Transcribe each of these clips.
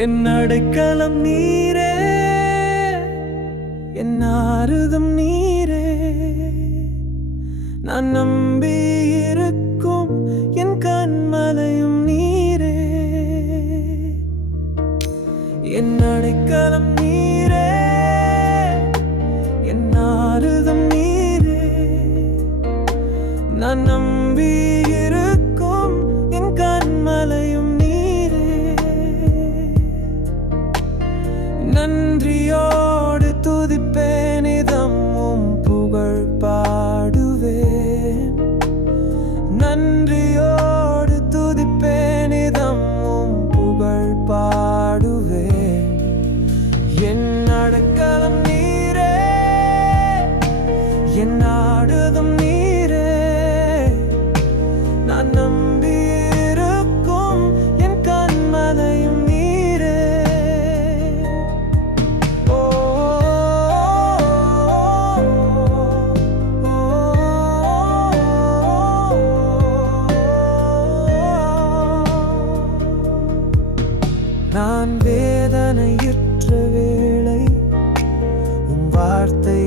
என் அடைக்கலம் நீரே என் ஆறுதம் நீரே. நான் நம்பி இருக்கும் என் கண்மலையும் நீரே. என் அடைக்கலம் நீர். என் நாடுதும் நீரே நான் நம்பி இருக்கும் என் கண்மலையும் நீரே ஓ நான் வேதனையுற்ற வேளை உன் வார்த்தை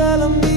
I'm